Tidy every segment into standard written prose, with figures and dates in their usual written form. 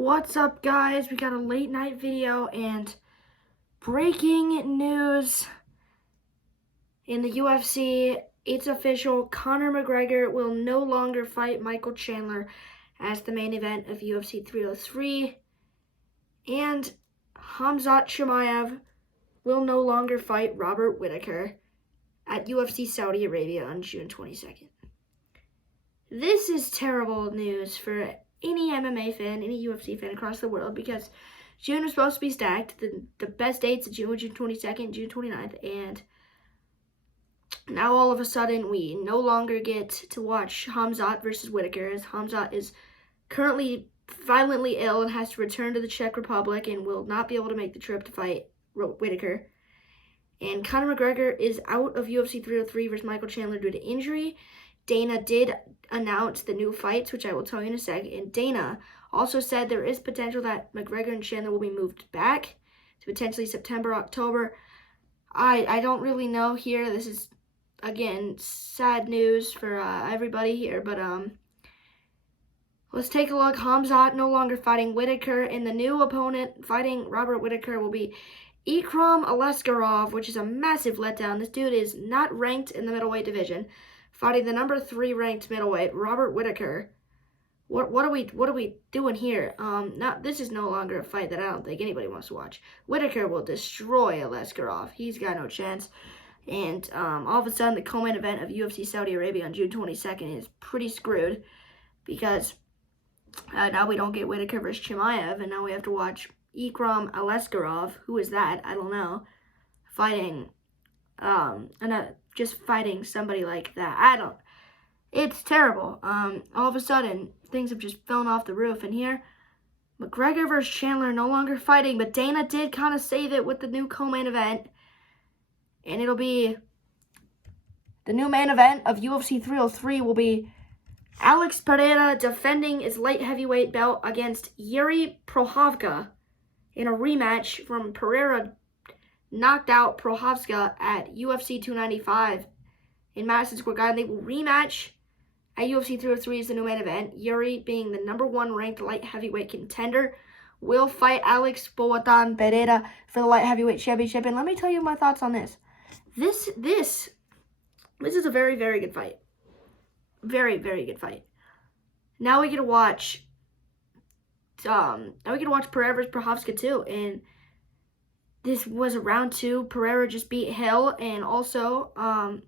What's up, guys? We got a late night video and breaking news in the UFC. It's official. Conor McGregor will no longer fight Michael Chandler as the main event of UFC 303. And Khamzat Chimaev will no longer fight Robert Whittaker at UFC Saudi Arabia on June 22nd. This is terrible news for any MMA fan, any UFC fan across the world, because June was supposed to be stacked. The best dates of June were June 22nd, June 29th, and now all of a sudden we no longer get to watch Khamzat versus Whittaker, as Khamzat is currently violently ill and has to return to the Czech Republic and will not be able to make the trip to fight Whittaker. And Conor McGregor is out of UFC 303 versus Michael Chandler due to injury. Dana did announce the new fights, which I will tell you in a sec. And Dana also said there is potential that McGregor and Chandler will be moved back to potentially September, October. I don't really know here. This is, again, sad news for everybody here. But let's take a look. Khamzat no longer fighting Whittaker. And the new opponent fighting Robert Whittaker will be Ikram Aleskarov, which is a massive letdown. This dude is not ranked in the middleweight division, fighting the number 3 ranked middleweight Robert Whittaker. What are we doing here? This is no longer a fight that I don't think anybody wants to watch. Whittaker will destroy Aleskarov. He's got no chance. And all of a sudden, the co-main event of UFC Saudi Arabia on June 22nd is pretty screwed, because now we don't get Whittaker versus Chimaev, and now we have to watch Ikram Aleskarov, who is that? I don't know. Fighting, just fighting somebody like that. It's terrible. All of a sudden, things have just fallen off the roof. And here, McGregor versus Chandler no longer fighting, but Dana did kind of save it with the new co-main event. And it'll be, the new main event of UFC 303 will be Alex Pereira defending his light heavyweight belt against Yuri Prochazka in a rematch from Pereira knocked out Prochazka at UFC 295 in Madison Square Garden. They will rematch at UFC 303 as the new main event. Yuri, being the number 1 ranked light heavyweight contender, will fight Alex Boatan Pereira for the light heavyweight championship. And let me tell you my thoughts on this. This is a very, very good fight. Very, very good fight. Now we get to watch Pereira versus Prochazka too, and this was a round 2. Pereira just beat Hill, and also,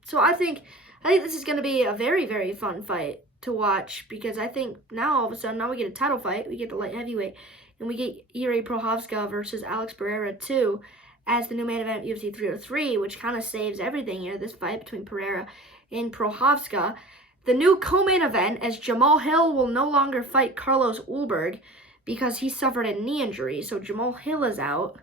so I think this is going to be a very, very fun fight to watch, because I think now all of a sudden, now we get a title fight, we get the light heavyweight, and we get Yuri Prochazka versus Alex Pereira too, as the new main event of UFC 303, which kind of saves everything here, this fight between Pereira and Prochazka. The new co-main event, as Jamal Hill will no longer fight Carlos Ulberg because he suffered a knee injury, so Jamal Hill is out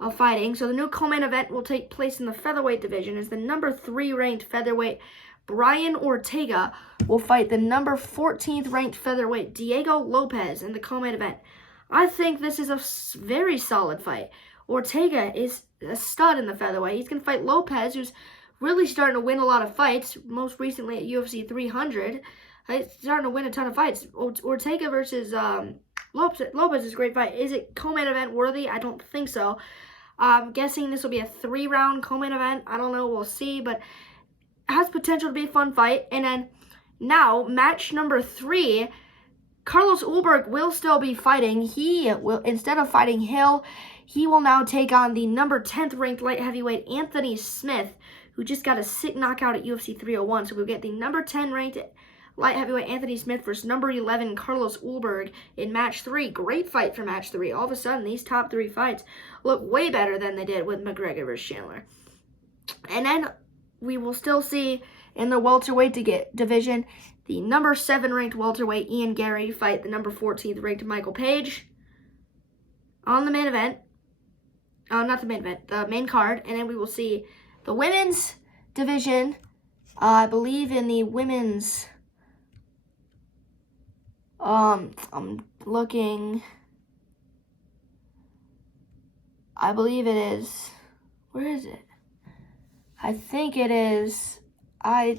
of fighting. So the new co-main event will take place in the featherweight division, as the number 3 ranked featherweight Brian Ortega will fight the number 14th ranked featherweight Diego Lopez in the co-main event. I think this is a very solid fight. Ortega is a stud in the featherweight. He's going to fight Lopez, who's really starting to win a lot of fights, most recently at UFC 300. He's starting to win a ton of fights. Ortega versus Lopez is a great fight. Is it co-main event worthy? I don't think so. I'm guessing this will be a 3-round co-main event. I don't know. We'll see. But it has potential to be a fun fight. And then now, match number 3, Carlos Ulberg will still be fighting. He will, instead of fighting Hill, he will now take on the number 10th ranked light heavyweight Anthony Smith, who just got a sick knockout at UFC 301. So we'll get the number 10 ranked light heavyweight Anthony Smith versus number 11 Carlos Ulberg in match 3. Great fight for match 3. All of a sudden, these top 3 fights look way better than they did with McGregor versus Chandler. And then we will still see in the welterweight division, the number 7 ranked welterweight Ian Gary fight the number 14th ranked Michael Page on the main event. Not the main event, the main card. And then we will see the women's division, I believe in the women's, I'm looking, I believe it is, where is it? I think it is, I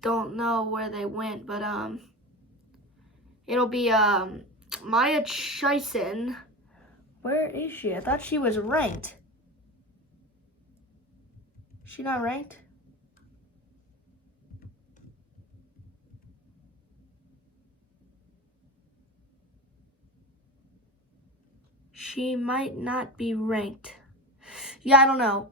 don't know where they went, but it'll be Maya Chison. Where is she? I thought she was ranked. Is she not ranked? She might not be ranked. Yeah, I don't know.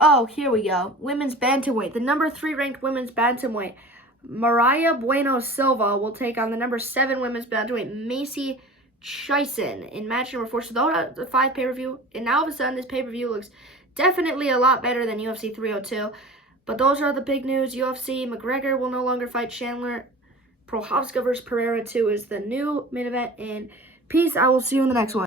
Oh, here we go. Women's bantamweight. The number 3 ranked women's bantamweight, Mariah Bueno Silva, will take on the number 7 women's bantamweight, Macy Chison, in match number 4. So that was a 5 pay-per-view. And now all of a sudden, this pay-per-view looks definitely a lot better than UFC 302. But those are the big news. UFC, McGregor will no longer fight Chandler. Prochazka versus Pereira 2 is the new main event. And peace. I will see you in the next one.